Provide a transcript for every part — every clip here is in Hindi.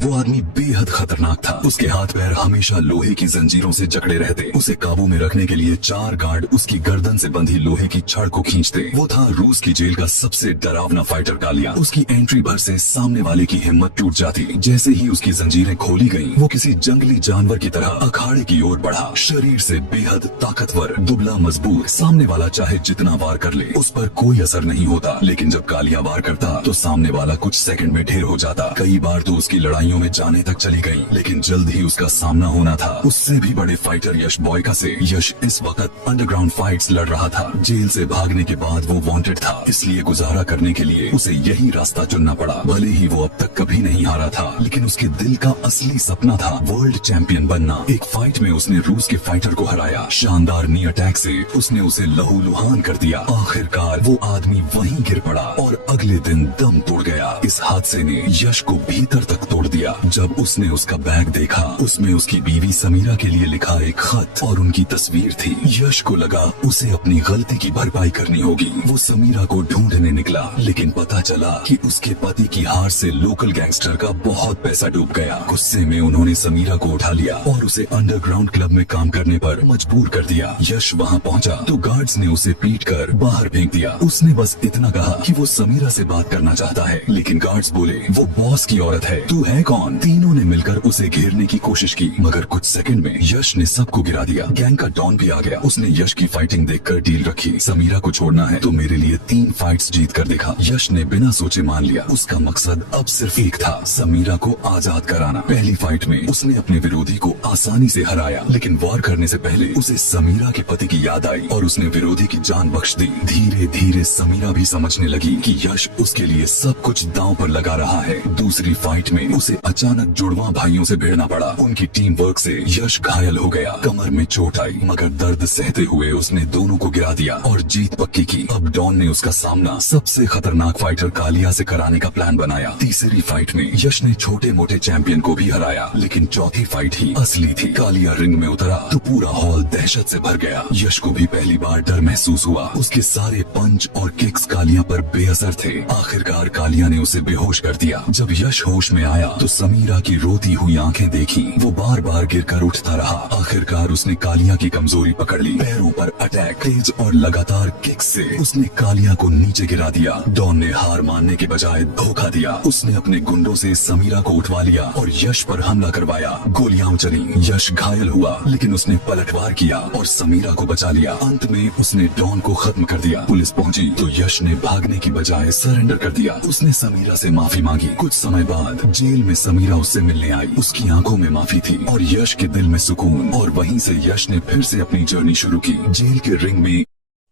वो आदमी बेहद खतरनाक था। उसके हाथ पैर हमेशा लोहे की जंजीरों से जकड़े रहते। उसे काबू में रखने के लिए 4 गार्ड उसकी गर्दन से बंधी लोहे की छड़ को खींचते। वो था रूस की जेल का सबसे डरावना फाइटर कालिया। उसकी एंट्री भर से सामने वाले की हिम्मत टूट जाती। जैसे ही उसकी जंजीरें खोली गयी, वो किसी जंगली जानवर की तरह अखाड़े की ओर बढ़ा। शरीर से बेहद ताकतवर, दुबला मजबूत। सामने वाला चाहे जितना वार कर ले, उस पर कोई असर नहीं होता। लेकिन जब कालिया वार करता तो सामने वाला कुछ सेकंड में ढेर हो जाता। कई बार तो उसकी लड़ाइयों में जाने तक चली गई, लेकिन जल्द ही उसका सामना होना था उससे भी बड़े फाइटर यश बॉयका से। यश इस वक्त अंडरग्राउंड फाइट्स लड़ रहा था। जेल से भागने के बाद वो वांटेड था, इसलिए गुजारा करने के लिए उसे यही रास्ता चुनना पड़ा। भले ही वो अब तक कभी नहीं हारा था, लेकिन उसके दिल का असली सपना था वर्ल्ड चैंपियन बनना। एक फाइट में उसने रूस के फाइटर को हराया। शानदार नी अटैक से उसने उसे लहूलुहान कर दिया। आखिरकार वो आदमी वहीं गिर पड़ा और अगले दिन दम तोड़ गया। इस हादसे ने यश को भीतर तक तोड़ दिया। जब उसने उसका बैग देखा, उसमें उसकी बीवी समीरा के लिए लिखा एक खत और उनकी तस्वीर थी। यश को लगा उसे अपनी गलती की भरपाई करनी होगी। वो समीरा को ढूंढने निकला, लेकिन पता चला कि उसके पति की हार से लोकल गैंगस्टर का बहुत पैसा डूब गया। गुस्से में उन्होंने समीरा को उठा लिया और उसे अंडरग्राउंड क्लब में काम करने पर मजबूर कर दिया। यश वहाँ पहुँचा तो गार्ड्स ने उसे पीट कर बाहर फेंक दिया। उसने बस इतना कहा कि वो समीरा से बात करना चाहता है, लेकिन गार्ड्स बोले वो बॉस की औरत है, तू है कौन? तीनों ने मिलकर उसे घेरने की कोशिश की, मगर कुछ सेकंड में यश ने सबको गिरा दिया। गैंग का डॉन भी आ गया। उसने यश की फाइटिंग देखकर डील रखी। समीरा को छोड़ना है तो मेरे लिए 3 फाइट्स जीत कर दिखा। यश ने बिना सोचे मान लिया। उसका मकसद अब सिर्फ एक था, समीरा को आजाद कराना। पहली फाइट में उसने अपने विरोधी को आसानी से हराया, लेकिन वार करने से पहले उसे समीरा के पति की याद आई और उसने विरोधी की जान बख्श दी। धीरे धीरे समीरा भी समझने लगी कि यश उसके लिए सब कुछ दांव पर लगा रहा है। दूसरी फाइट में उसे अचानक जुड़वा भाइयों से भिड़ना पड़ा। उनकी टीम वर्क से यश घायल हो गया। कमर में चोट आई, मगर दर्द सहते हुए उसने दोनों को गिरा दिया और जीत पक्की की। अब डॉन ने उसका सामना सबसे खतरनाक फाइटर कालिया से कराने का प्लान बनाया। तीसरी फाइट में यश ने छोटे मोटे चैंपियन को भी हराया, लेकिन चौथी फाइट ही असली थी। कालिया रिंग में उतरा तो पूरा हॉल दहशत से भर गया। यश को भी पहली बार डर महसूस हुआ। उसके सारे पंच और किक्स कालिया पर बेअसर थे। आखिरकार कालिया ने उसे बेहोश कर दिया। जब यश होश में आया तो समीरा की रोती हुई आंखें देखी। वो बार बार गिरकर उठता रहा। आखिरकार उसने कालिया की कमजोरी पकड़ ली। पैरों पर अटैक, तेज और लगातार किक से उसने कालिया को नीचे गिरा दिया। डॉन ने हार मानने के बजाय धोखा दिया। उसने अपने गुंडों से समीरा को उठवा लिया और यश पर हमला करवाया। गोलियां चली। यश घायल हुआ, लेकिन उसने पलटवार किया और समीरा को बचा लिया। अंत में उसने डॉन को खत्म कर दिया। पुलिस पहुंची तो यश ने भागने की बजाय सरेंडर कर दिया। उसने समीरा से माफी मांगी। कुछ समय बाद जेल में समीरा उससे मिलने आई। उसकी आंखों में माफी थी और यश के दिल में सुकून। और वहीं से यश ने फिर से अपनी जर्नी शुरू की। जेल के रिंग में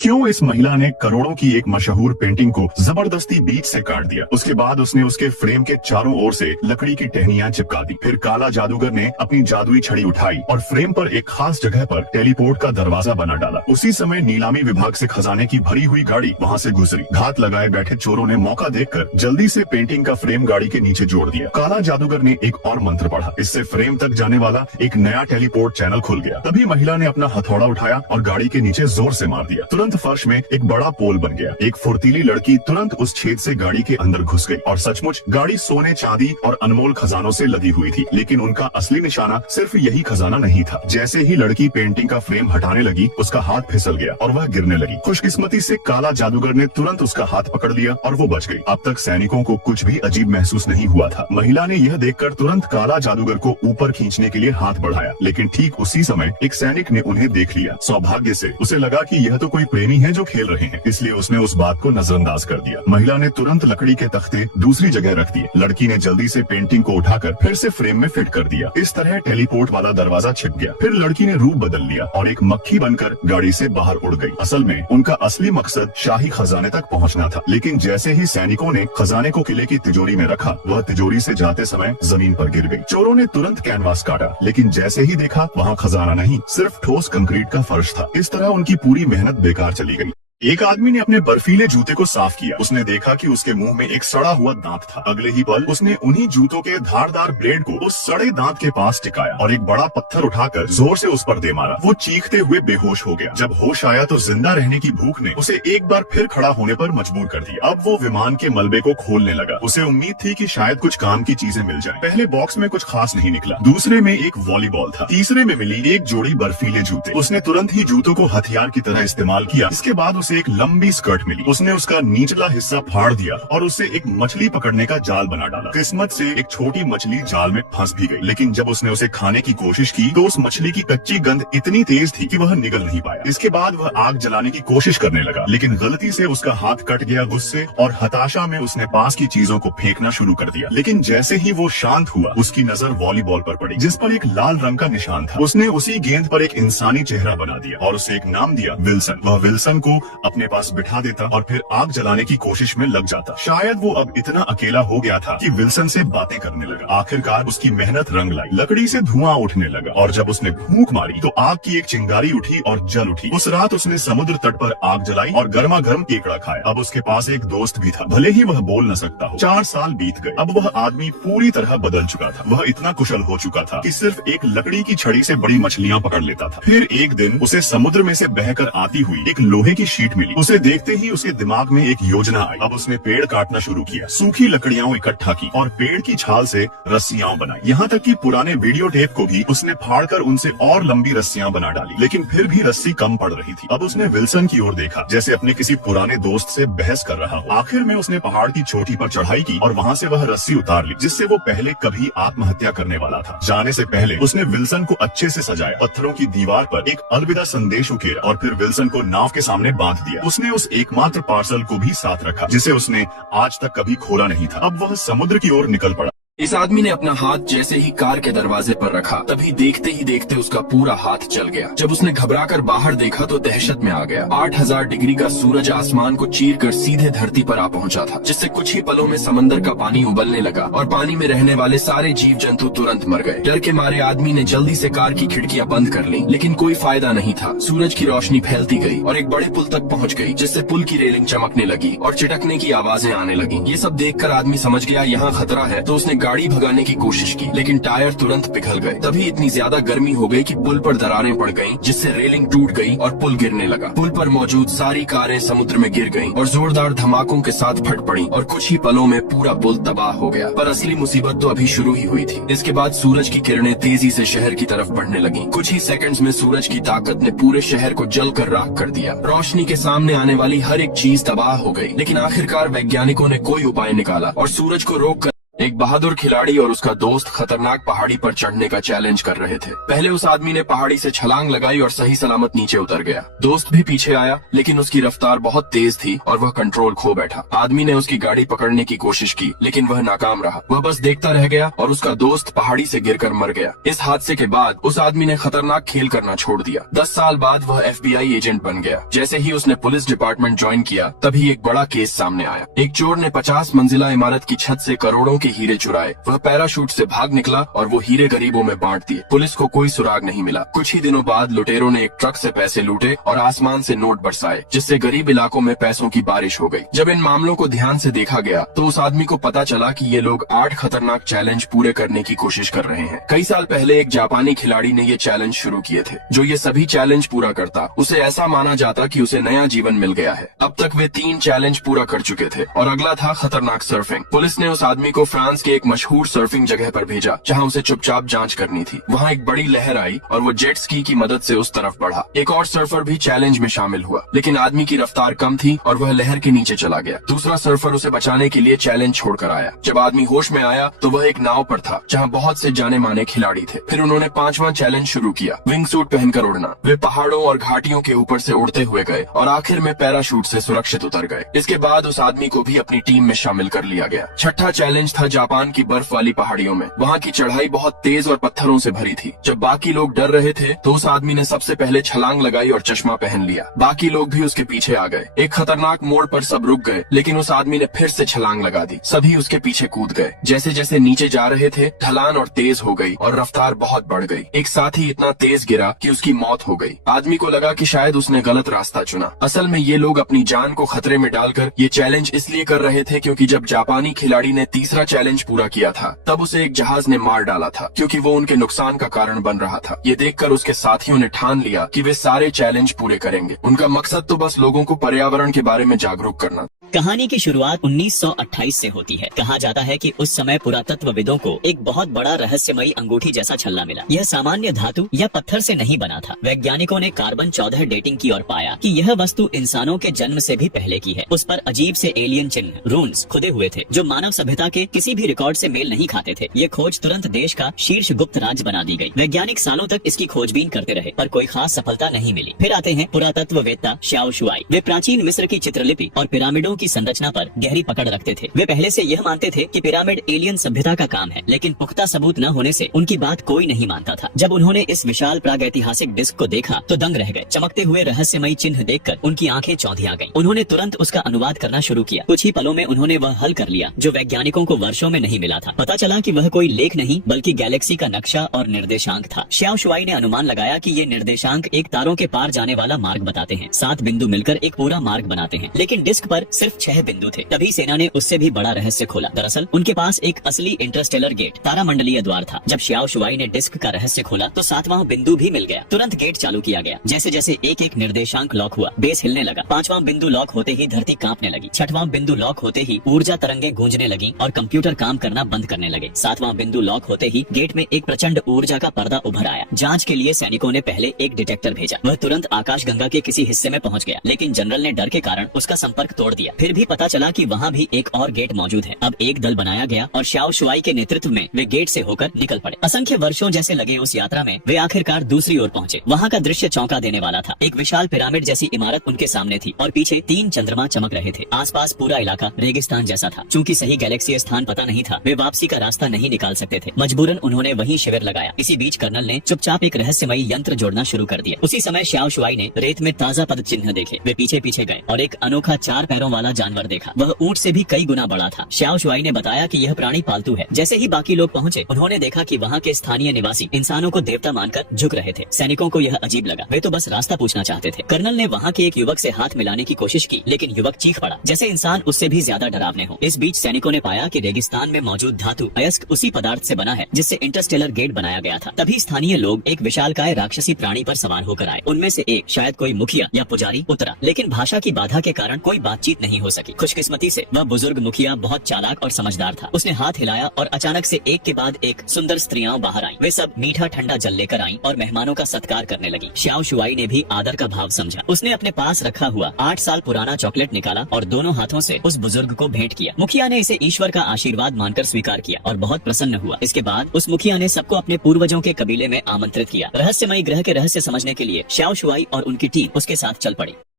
क्यों इस महिला ने करोड़ों की एक मशहूर पेंटिंग को जबरदस्ती बीच से काट दिया। उसके बाद उसने उसके फ्रेम के चारों ओर से लकड़ी की टहनियां चिपका दी। फिर काला जादूगर ने अपनी जादुई छड़ी उठाई और फ्रेम पर एक खास जगह पर टेलीपोर्ट का दरवाजा बना डाला। उसी समय नीलामी विभाग से खजाने की भरी हुई गाड़ी वहां से गुजरी। घात लगाए बैठे चोरों ने मौका देखकर जल्दी से पेंटिंग का फ्रेम गाड़ी के नीचे जोड़ दिया। काला जादूगर ने एक और मंत्र पढ़ा। इससे फ्रेम तक जाने वाला एक नया टेलीपोर्ट चैनल खुल गया। तभी महिला ने अपना हथौड़ा उठाया और गाड़ी के नीचे जोर से मार दिया। तुरंत फर्श में एक बड़ा पोल बन गया। एक फुर्तीली लड़की तुरंत उस छेद से गाड़ी के अंदर घुस गई और सचमुच गाड़ी सोने, चांदी और अनमोल खजानों से लदी हुई थी। लेकिन उनका असली निशाना सिर्फ यही खजाना नहीं था। जैसे ही लड़की पेंटिंग का फ्रेम हटाने लगी, उसका हाथ फिसल गया और वह गिरने लगी। खुशकिस्मती से काला जादूगर ने तुरंत उसका हाथ पकड़ लिया और वो बच गई। अब तक सैनिकों को कुछ भी अजीब महसूस नहीं हुआ था। महिला ने यह देखकर तुरंत काला जादूगर को ऊपर खींचने के लिए हाथ बढ़ाया, लेकिन ठीक उसी समय एक सैनिक ने उन्हें देख लिया। सौभाग्य से उसे लगा कि यह तो कोई प्रेमी है जो खेल रहे हैं, इसलिए उसने उस बात को नजरअंदाज कर दिया। महिला ने तुरंत लकड़ी के तख्ते दूसरी जगह रख दिए। लड़की ने जल्दी से पेंटिंग को उठाकर फिर से फ्रेम में फिट कर दिया। इस तरह टेलीपोर्ट वाला दरवाजा छिप गया। फिर लड़की ने रूप बदल लिया और एक मक्खी बनकर गाड़ी से बाहर उड़ गई। असल में उनका असली मकसद शाही खजाने तक पहुंचना था, लेकिन जैसे ही सैनिकों ने खजाने को किले की तिजोरी में रखा, वह तिजोरी से जाते समय जमीन पर गिर गई। चोरों ने तुरंत कैनवास काटा, लेकिन जैसे ही देखा वहाँ खजाना नहीं, सिर्फ ठोस कंक्रीट का फर्श था। इस तरह उनकी पूरी मेहनत बेकार चली गई। एक आदमी ने अपने बर्फीले जूते को साफ किया। उसने देखा कि उसके मुंह में एक सड़ा हुआ दांत था। अगले ही पल उसने उन्हीं जूतों के धारदार ब्लेड को उस सड़े दांत के पास टिकाया और एक बड़ा पत्थर उठाकर जोर से उस पर दे मारा। वो चीखते हुए बेहोश हो गया। जब होश आया तो जिंदा रहने की भूख ने उसे एक बार फिर खड़ा होने पर मजबूर कर दिया। अब वो विमान के मलबे को खोलने लगा। उसे उम्मीद थी कि शायद कुछ काम की चीजें मिल जाएं। पहले बॉक्स में कुछ खास नहीं निकला। दूसरे में एक वॉलीबॉल था। तीसरे में मिली एक जोड़ी बर्फीले जूते। उसने तुरंत ही जूतों को हथियार की तरह इस्तेमाल किया। इसके बाद उसे एक लंबी स्कर्ट मिली। उसने उसका निचला हिस्सा फाड़ दिया और उससे एक मछली पकड़ने का जाल बना डाला। किस्मत से एक छोटी मछली जाल में फंस भी गई, लेकिन जब उसने उसे खाने की कोशिश की तो उस मछली की कच्ची गंध इतनी तेज थी कि वह निगल नहीं पाया। इसके बाद वह आग जलाने की कोशिश करने लगा, लेकिन गलती से उसका हाथ कट गया। गुस्से और हताशा में उसने पास की चीजों को फेंकना शुरू कर दिया। लेकिन जैसे ही वो शांत हुआ, उसकी नजर वॉलीबॉल पर पड़ी, जिस पर एक लाल रंग का निशान था। उसने उसी गेंद पर एक इंसानी चेहरा बना दिया और उसे एक नाम दिया, विल्सन। वह विल्सन को अपने पास बिठा देता और फिर आग जलाने की कोशिश में लग जाता। शायद वो अब इतना अकेला हो गया था कि विल्सन से बातें करने लगा। आखिरकार उसकी मेहनत रंग लाई। लकड़ी से धुआं उठने लगा और जब उसने फूंक मारी तो आग की एक चिंगारी उठी और जल उठी। उस रात उसने समुद्र तट पर आग जलाई और गर्मा गर्म केकड़ा खाया। अब उसके पास एक दोस्त भी था, भले ही वह बोल न सकता हो। 4 साल बीत गए। अब वह आदमी पूरी तरह बदल चुका था। वह इतना कुशल हो चुका था कि सिर्फ एक लकड़ी की छड़ी से बड़ी मछलियां पकड़ लेता था। फिर एक दिन उसे समुद्र में से बहकर आती हुई एक लोहे की शीट मिली। उसे देखते ही उसके दिमाग में एक योजना आई। अब उसने पेड़ काटना शुरू किया, सूखी लकड़ियां इकट्ठा की और पेड़ की छाल से रस्सियां बनाई। यहाँ तक कि पुराने वीडियो टेप को भी उसने फाड़कर उनसे और लंबी रस्सियां बना डाली, लेकिन फिर भी रस्सी कम पड़ रही थी। अब उसने विल्सन की ओर देखा, जैसे अपने किसी पुराने दोस्त से बहस कर रहा हो। आखिर में उसने पहाड़ की चोटी पर चढ़ाई की और वहाँ से वह रस्सी उतार ली, जिससे वो पहले कभी आत्महत्या करने वाला था। जाने से पहले उसने विल्सन को अच्छे से सजाया, पत्थरों की दीवार पर एक अलविदा संदेश उकेरा और फिर विल्सन को नाव के सामने बांध दिया। उसने उस एकमात्र पार्सल को भी साथ रखा जिसे उसने आज तक कभी खोला नहीं था। अब वह समुद्र की ओर निकल पड़ा। इस आदमी ने अपना हाथ जैसे ही कार के दरवाजे पर रखा, तभी देखते ही देखते उसका पूरा हाथ जल गया। जब उसने घबराकर बाहर देखा तो दहशत में आ गया। 8000 डिग्री का सूरज आसमान को चीरकर सीधे धरती पर आ पहुंचा था, जिससे कुछ ही पलों में समंदर का पानी उबलने लगा और पानी में रहने वाले सारे जीव जंतु तुरंत मर गए। डर के मारे आदमी ने जल्दी से कार की खिड़कियां बंद कर ली, लेकिन कोई फायदा नहीं था। सूरज की रोशनी फैलती गई और एक बड़े पुल तक पहुँच गई, जिससे पुल की रेलिंग चमकने लगी और चिटकने की आवाजें आने लगी। ये सब देखकर आदमी समझ गया यहाँ खतरा है, तो उसने गाड़ी भगाने की कोशिश की, लेकिन टायर तुरंत पिघल गए। तभी इतनी ज्यादा गर्मी हो गई कि पुल पर दरारें पड़ गईं, जिससे रेलिंग टूट गई और पुल गिरने लगा। पुल पर मौजूद सारी कारें समुद्र में गिर गईं और जोरदार धमाकों के साथ फट पड़ी और कुछ ही पलों में पूरा पुल तबाह हो गया। पर असली मुसीबत तो अभी शुरू ही हुई थी। इसके बाद सूरज की किरणें तेजी से शहर की तरफ बढ़ने लगी। कुछ ही सेकंड्स में सूरज की ताकत ने पूरे शहर को जलकर राख कर दिया। रोशनी के सामने आने वाली हर एक चीज तबाह हो गई, लेकिन आखिरकार वैज्ञानिकों ने कोई उपाय निकाला और सूरज को रोक कर एक बहादुर खिलाड़ी और उसका दोस्त खतरनाक पहाड़ी पर चढ़ने का चैलेंज कर रहे थे। पहले उस आदमी ने पहाड़ी से छलांग लगाई और सही सलामत नीचे उतर गया। दोस्त भी पीछे आया, लेकिन उसकी रफ्तार बहुत तेज थी और वह कंट्रोल खो बैठा। आदमी ने उसकी गाड़ी पकड़ने की कोशिश की, लेकिन वह नाकाम रहा। वह बस देखता रह गया और उसका दोस्त पहाड़ी से गिरकर मर गया। इस हादसे के बाद उस आदमी ने खतरनाक खेल करना छोड़ दिया। 10 साल बाद वह FBI एजेंट बन गया। जैसे ही उसने पुलिस डिपार्टमेंट ज्वाइन किया, तभी एक बड़ा केस सामने आया। एक चोर ने 50 मंजिला इमारत की छत से करोड़ों के हीरे चुराए। वह पैराशूट से भाग निकला और वो हीरे गरीबों में बांट दिए। पुलिस को कोई सुराग नहीं मिला। कुछ ही दिनों बाद लुटेरों ने एक ट्रक से पैसे लूटे और आसमान से नोट बरसाए, जिससे गरीब इलाकों में पैसों की बारिश हो गई। जब इन मामलों को ध्यान से देखा गया तो उस आदमी को पता चला कि ये लोग 8 खतरनाक चैलेंज पूरे करने की कोशिश कर रहे हैं। कई साल पहले एक जापानी खिलाड़ी ने ये चैलेंज शुरू किए थे। जो ये सभी चैलेंज पूरा करता, उसे ऐसा माना जाता कि उसे नया जीवन मिल गया है। अब तक वे 3 चैलेंज पूरा कर चुके थे और अगला था खतरनाक सर्फिंग। पुलिस ने उस आदमी को फ्रांस के एक मशहूर सर्फिंग जगह पर भेजा, जहां उसे चुपचाप जांच करनी थी। वहां एक बड़ी लहर आई और वो जेट स्की की मदद से उस तरफ बढ़ा। एक और सर्फर भी चैलेंज में शामिल हुआ, लेकिन आदमी की रफ्तार कम थी और वह लहर के नीचे चला गया। दूसरा सर्फर उसे बचाने के लिए चैलेंज छोड़कर आया। जब आदमी होश में आया तो वह एक नाव पर था, जहां बहुत से जाने माने खिलाड़ी थे। फिर उन्होंने 5वां चैलेंज शुरू किया, विंग सूट पहनकर उड़ना। वे पहाड़ों और घाटियों के ऊपर से उड़ते हुए गए और आखिर में पैराशूट से सुरक्षित उतर गए। इसके बाद उस आदमी को भी अपनी टीम में शामिल कर लिया गया। छठा चैलेंज था जापान की बर्फ वाली पहाड़ियों में। वहाँ की चढ़ाई बहुत तेज और पत्थरों से भरी थी। जब बाकी लोग डर रहे थे तो उस आदमी ने सबसे पहले छलांग लगाई और चश्मा पहन लिया। बाकी लोग भी उसके पीछे आ गए। एक खतरनाक मोड़ पर सब रुक गए, लेकिन उस आदमी ने फिर से छलांग लगा दी। सभी उसके पीछे कूद गए। जैसे जैसे नीचे जा रहे थे ढलान और तेज हो गई और रफ्तार बहुत बढ़ गई। एक साथी इतना तेज गिरा कि उसकी मौत हो गई। आदमी को लगा कि शायद उसने गलत रास्ता चुना। असल में ये लोग अपनी जान को खतरे में डालकर ये चैलेंज इसलिए कर रहे थे क्योंकि जब जापानी खिलाड़ी ने तीसरा चैलेंज पूरा किया था तब उसे एक जहाज ने मार डाला था, क्योंकि वो उनके नुकसान का कारण बन रहा था। ये देखकर उसके साथियों ने ठान लिया कि वे सारे चैलेंज पूरे करेंगे। उनका मकसद तो बस लोगों को पर्यावरण के बारे में जागरूक करना। कहानी की शुरुआत 1928 से होती है। कहा जाता है कि उस समय पुरातत्वविदों को एक बहुत बड़ा रहस्यमयी अंगूठी जैसा छल्ला मिला। यह सामान्य धातु या पत्थर से नहीं बना था। वैज्ञानिकों ने कार्बन 14 डेटिंग की और पाया कि यह वस्तु इंसानों के जन्म से भी पहले की है। उस पर अजीब से एलियन चिन्ह रून्स खुदे हुए थे जो मानव सभ्यता के किसी भी रिकॉर्ड से मेल नहीं खाते थे। ये खोज तुरंत देश का शीर्ष गुप्त राज्य बना दी गई। वैज्ञानिक सालों तक इसकी खोजबीन करते रहे पर कोई खास सफलता नहीं मिली। फिर आते हैं पुरातत्ववेत्ता श्याओ शुआई। वे प्राचीन मिस्र की चित्रलिपि और पिरामिडों की संरचना पर गहरी पकड़ रखते थे। वे पहले से यह मानते थे कि पिरामिड एलियन सभ्यता का काम है, लेकिन पुख्ता सबूत न होने से उनकी बात कोई नहीं मानता था। जब उन्होंने इस विशाल प्रागैतिहासिक डिस्क को देखा तो दंग रह गए। चमकते हुए रहस्यमयी चिन्ह देखकर उनकी आंखें चौंधिया गईं। उन्होंने तुरंत उसका अनुवाद करना शुरू किया। कुछ ही पलों में उन्होंने वह हल कर लिया जो वैज्ञानिकों को वर्षों में नहीं मिला था। पता चला कि वह कोई लेख नहीं बल्कि गैलेक्सी का नक्शा और निर्देशांक था। श्याओ शुआई ने अनुमान लगाया कि ये निर्देशांक एक तारों के पार जाने वाला मार्ग बताते हैं। 7 बिंदु मिलकर एक पूरा मार्ग बनाते हैं, लेकिन डिस्क पर सिर्फ 6 बिंदु थे। तभी सेना ने उससे भी बड़ा रहस्य खोला। दरअसल उनके पास एक असली इंटरस्टेलर गेट तारामंडलीय द्वार था। जब श्याओ शुआई ने डिस्क का रहस्य खोला तो 7वां बिंदु भी मिल गया। तुरंत गेट चालू किया गया। जैसे जैसे एक एक निर्देशांक लॉक हुआ बेस हिलने लगा। 5वां बिंदु लॉक होते ही धरती कांपने लगी। 6वां बिंदु लॉक होते ही ऊर्जा तरंगे गूंजने लगी और कंप्यूटर काम करना बंद करने लगे। 7वां बिंदु लॉक होते ही गेट में एक प्रचंड ऊर्जा का पर्दा उभर आया। जांच के लिए सैनिकों ने पहले एक डिटेक्टर भेजा। वह तुरंत आकाशगंगा के किसी हिस्से में पहुंच गया, लेकिन जनरल ने डर के कारण उसका संपर्क तोड़ दिया। फिर भी पता चला कि वहाँ भी एक और गेट मौजूद है। अब एक दल बनाया गया और श्याओ शुआई के नेतृत्व में वे गेट से होकर निकल पड़े। असंख्य वर्षों जैसे लगे उस यात्रा में वे आखिरकार दूसरी ओर पहुंचे। वहाँ का दृश्य चौंका देने वाला था। एक विशाल पिरामिड जैसी इमारत उनके सामने थी और पीछे 3 चंद्रमा चमक रहे थे। आसपास पूरा इलाका रेगिस्तान जैसा था। चूंकि सही गैलेक्सीय स्थान पता नहीं था, वे वापसी का रास्ता नहीं निकाल सकते थे। मजबूरन उन्होंने वहीं शिविर लगाया। इसी बीच कर्नल ने चुपचाप एक रहस्यमयी यंत्र जोड़ना शुरू कर दिया। उसी समय श्याओ शुआई ने रेत में ताजा पद चिन्ह देखे। वे पीछे पीछे गए और एक अनोखा 4 पैरों वाला जानवर देखा। वह ऊंट से भी कई गुना बड़ा था। श्याओ शुआई ने बताया कि यह प्राणी पालतू है। जैसे ही बाकी लोग पहुंचे उन्होंने देखा कि वहाँ के स्थानीय निवासी इंसानों को देवता मानकर झुक रहे थे। सैनिकों को यह अजीब लगा। वे तो बस रास्ता पूछना चाहते थे। कर्नल ने वहाँ के एक युवक से हाथ मिलाने की कोशिश की, लेकिन युवक चीख पड़ा जैसे इंसान उससे भी ज्यादा डरावने हो। इस बीच सैनिकों ने पाया कि रेगिस्तान में मौजूद धातु अयस्क उसी पदार्थ से बना है जिससे इंटरस्टेलर गेट बनाया गया था। तभी स्थानीय लोग एक विशालकाय राक्षसी प्राणी पर सवार होकर आए। उनमें से एक शायद कोई मुखिया या पुजारी उतरा, लेकिन भाषा की बाधा के कारण कोई बातचीत नहीं हो सकी। खुशकिस्मती से वह बुजुर्ग मुखिया बहुत चालाक और समझदार था। उसने हाथ हिलाया और अचानक से एक के बाद एक सुंदर स्त्रियां बाहर आईं। वे सब मीठा ठंडा जल लेकर आईं और मेहमानों का सत्कार करने लगी। श्याओ शुआई ने भी आदर का भाव समझा। उसने अपने पास रखा हुआ 8 साल पुराना चॉकलेट निकाला और दोनों हाथों से उस बुजुर्ग को भेंट किया। मुखिया ने इसे ईश्वर का आशीर्वाद मानकर स्वीकार किया और बहुत प्रसन्न हुआ। इसके बाद उस मुखिया ने सबको अपने पूर्वजों के कबीले में आमंत्रित किया। रहस्यमयी ग्रह के रहस्य समझने के लिए श्याओ शुआई और उनकी टीम उसके साथ चल पड़ी।